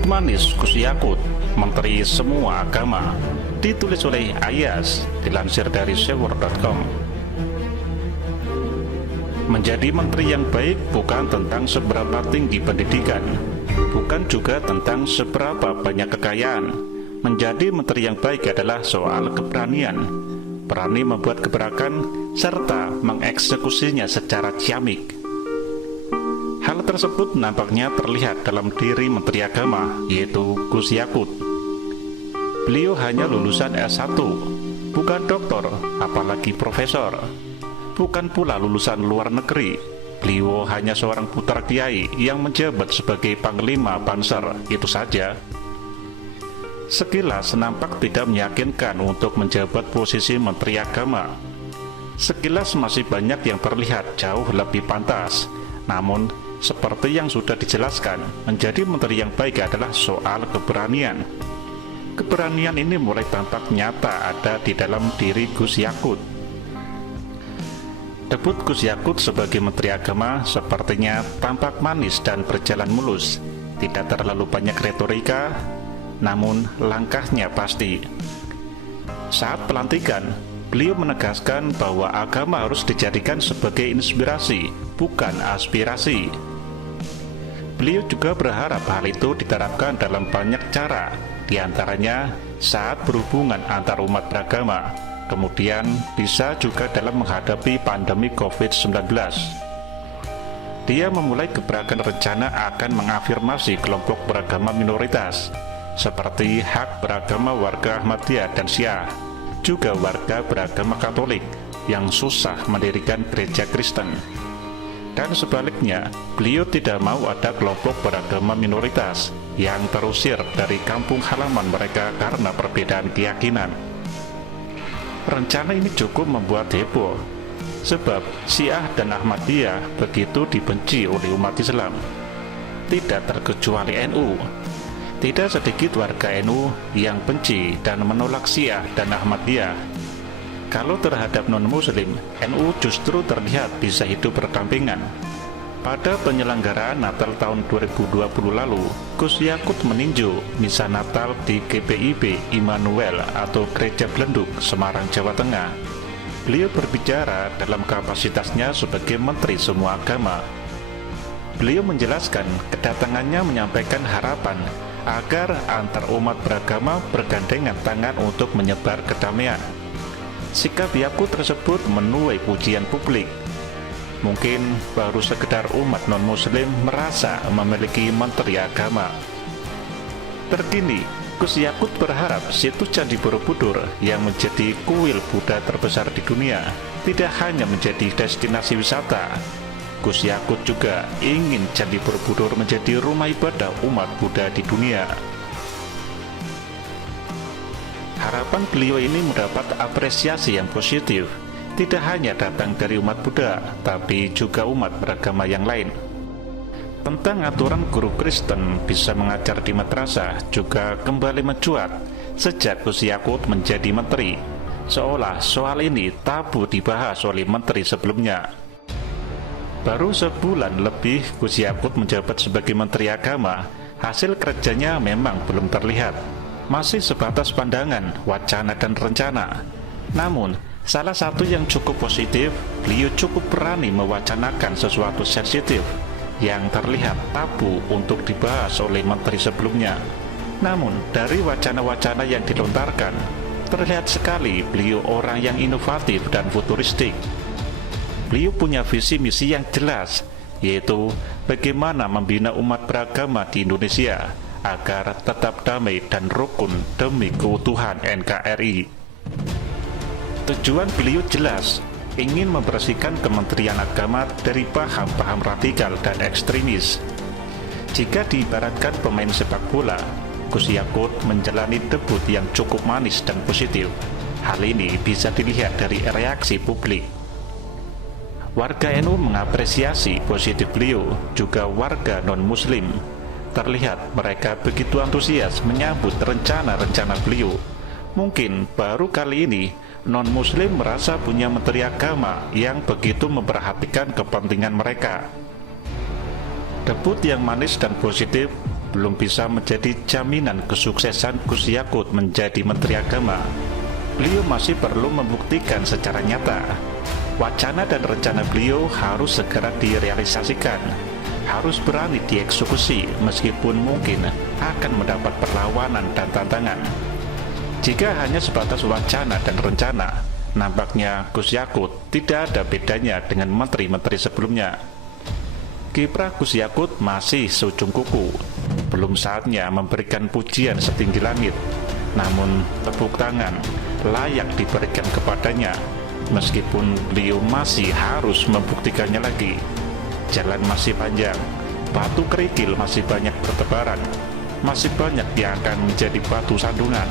Debut manis Gus Yakut, Menteri Semua Agama, ditulis oleh Ayas, dilansir dari sewor.com. Menjadi menteri yang baik bukan tentang seberapa tinggi pendidikan, bukan juga tentang seberapa banyak kekayaan. Menjadi menteri yang baik adalah soal keberanian, berani membuat gebrakan serta mengeksekusinya secara ciamik. Hal tersebut nampaknya terlihat dalam diri Menteri Agama, yaitu Gus Yakut. Beliau hanya lulusan S1, bukan doktor, apalagi profesor. Bukan pula lulusan luar negeri. Beliau hanya seorang putra kiai yang menjabat sebagai Panglima Banser, itu saja. Sekilas nampak tidak meyakinkan untuk menjabat posisi Menteri Agama. Sekilas masih banyak yang terlihat jauh lebih pantas. Namun, seperti yang sudah dijelaskan, menjadi menteri yang baik adalah soal keberanian. Keberanian ini mulai tampak nyata ada di dalam diri Gus Yakut. Debut Gus Yakut sebagai Menteri Agama sepertinya tampak manis dan berjalan mulus. Tidak terlalu banyak retorika, namun langkahnya pasti. Saat pelantikan, beliau menegaskan bahwa agama harus dijadikan sebagai inspirasi, bukan aspirasi. Beliau juga berharap hal itu diterapkan dalam banyak cara, diantaranya saat berhubungan antar umat beragama, kemudian bisa juga dalam menghadapi pandemi COVID-19. Dia memulai gebrakan rencana akan mengafirmasi kelompok beragama minoritas, seperti hak beragama warga Ahmadiyah dan Syiah, juga warga beragama Katolik yang susah mendirikan gereja Kristen. Dan sebaliknya, beliau tidak mau ada kelompok beragama minoritas yang terusir dari kampung halaman mereka karena perbedaan keyakinan. Rencana ini cukup membuat heboh, sebab Syiah dan Ahmadiyah begitu dibenci oleh umat Islam. Tidak terkecuali NU. Tidak sedikit warga NU yang benci dan menolak Syiah dan Ahmadiyah. Kalau terhadap non-muslim, NU justru terlihat bisa hidup berdampingan. Pada penyelenggaraan Natal tahun 2020 lalu, Gus Yakut meninjau misa Natal di GPIB Immanuel atau Gereja Belenduk, Semarang, Jawa Tengah. Beliau berbicara dalam kapasitasnya sebagai Menteri Semua Agama. Beliau menjelaskan kedatangannya menyampaikan harapan agar antar umat beragama bergandengan tangan untuk menyebar kedamaian. Sikap Yakut tersebut menuai pujian publik. Mungkin baru sekedar umat non-muslim merasa memiliki menteri agama. Terkini, Gus Yakut berharap situs Candi Borobudur yang menjadi kuil Buddha terbesar di dunia tidak hanya menjadi destinasi wisata. Gus Yakut juga ingin Candi Borobudur menjadi rumah ibadah umat Buddha di dunia. Harapan beliau ini mendapat apresiasi yang positif, tidak hanya datang dari umat Buddha, tapi juga umat beragama yang lain. Tentang aturan guru Kristen bisa mengajar di madrasah juga kembali mencuat sejak Gus Yakut menjadi menteri, seolah soal ini tabu dibahas oleh menteri sebelumnya. Baru sebulan lebih Gus Yakut menjabat sebagai Menteri Agama, hasil kerjanya memang belum terlihat. Masih sebatas pandangan, wacana dan rencana. Namun, salah satu yang cukup positif, beliau cukup berani mewacanakan sesuatu sensitif yang terlihat tabu untuk dibahas oleh menteri sebelumnya. Namun, dari wacana-wacana yang dilontarkan, terlihat sekali beliau orang yang inovatif dan futuristik. Beliau punya visi misi yang jelas, yaitu bagaimana membina umat beragama di Indonesia agar tetap damai dan rukun demi keutuhan NKRI. Tujuan beliau jelas, ingin membersihkan Kementerian Agama dari paham-paham radikal dan ekstremis. Jika diibaratkan pemain sepak bola, Gus Yakut menjalani debut yang cukup manis dan positif. Hal ini bisa dilihat dari reaksi publik. Warga NU mengapresiasi positif beliau, juga warga non-muslim. Terlihat mereka begitu antusias menyambut rencana-rencana beliau. Mungkin baru kali ini non-muslim merasa punya menteri agama yang begitu memperhatikan kepentingan mereka. Debut yang manis dan positif belum bisa menjadi jaminan kesuksesan Gus Yakut menjadi Menteri Agama. Beliau masih perlu membuktikan secara nyata. Wacana dan rencana beliau harus segera direalisasikan, harus berani dieksekusi meskipun mungkin akan mendapat perlawanan dan tantangan. Jika hanya sebatas wacana dan rencana, nampaknya Gus Yakut tidak ada bedanya dengan menteri-menteri sebelumnya. Kiprah Gus Yakut masih seujung kuku. Belum saatnya memberikan pujian setinggi langit, namun tepuk tangan layak diberikan kepadanya, meskipun beliau masih harus membuktikannya lagi. Jalan masih panjang, batu kerikil masih banyak bertebaran, masih banyak yang akan menjadi batu sandungan.